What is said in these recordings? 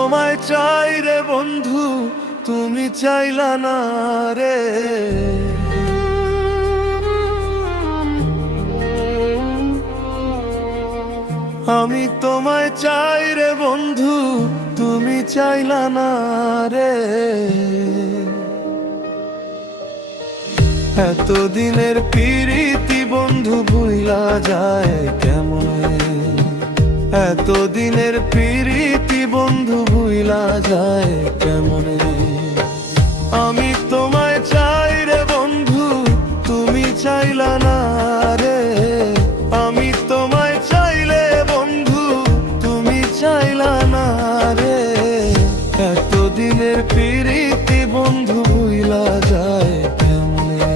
তোমায় চাই রে বন্ধু, তুমি চাইলা না রে। আমি তোমায় চাই রে বন্ধু, তুমি চাইলা না রে। এতদিনের প্রীতি বন্ধু ভুইলা যায় কেমনে, এতদিনের প্রীতি বন্ধু ভুইলা যায় কেমনে। আমি তোমায় চাই রে বন্ধু, তুমি চাইলা না রে। আমি তোমায় চাইলে বন্ধু, তুমি চাইলা না রে। এতদিনের প্রীতি বন্ধু ভুইলা যায় কেমনে,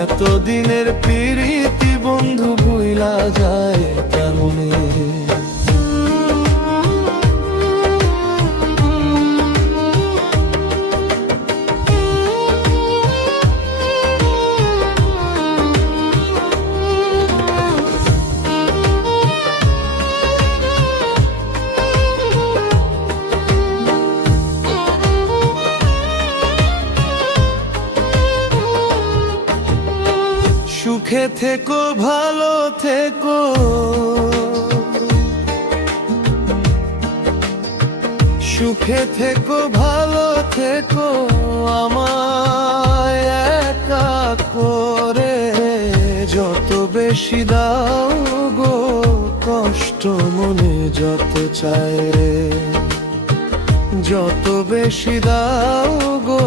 এতদিনের প্রীতি বন্ধু ভুইলা যায় কেমনে। সুখে থেকো ভালো থেকো, সুখে থেকো ভালো থেকো, আমায় একা করে। যত বেশি দাও গো কষ্ট মনে যত চায় রে, যত বেশি দাও গো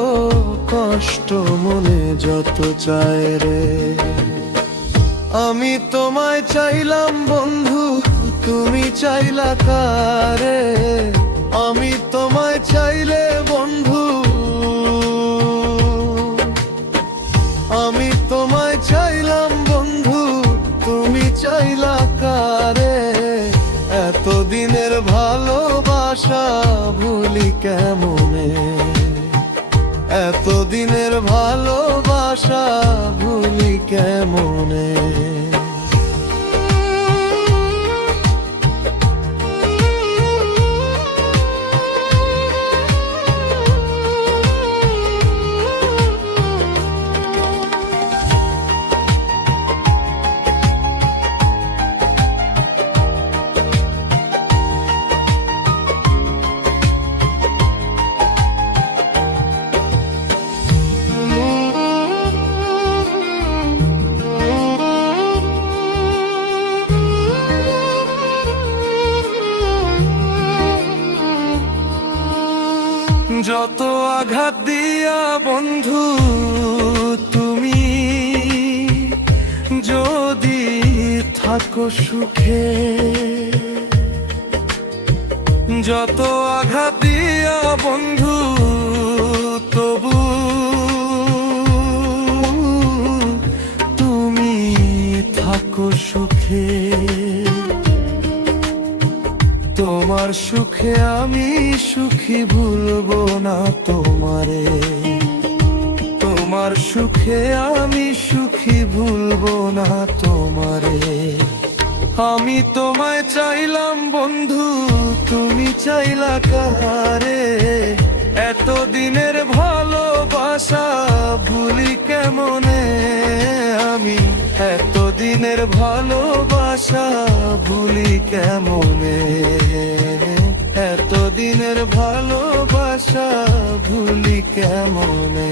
কষ্ট মনে যত চায় রে। আমি তোমায় চাইলাম বন্ধু, তুমি চাইলা কারে। আমি তোমায় চাইলে বন্ধু, আমি তোমায় চাইলাম বন্ধু, তুমি চাইলা কারে। এতদিনের ভালোবাসা ভুলি কেমনে, এতদিনের ভালোবাসা ভুলি কেমনে। যত আঘাত দিয়া বন্ধু তুমি যদি থাকো সুখে, যত আঘাত দিয়া বন্ধু তবু তুমি থাকো সুখে। তোমার সুখে আমি সুখী, ভুলবো না তোমারে। তোমার সুখে আমি সুখী, ভুলবো না তোমারে। আমি তোমায় চাইলাম বন্ধু, তুমি চাইলা কারে। এতদিনের ভালোবাসা ভুলি কেমনে আমি, এতদিনের ভালোবাসা ভুলি কেমনে। এতদিনের ভালোবাসা ভুলি কেমনে।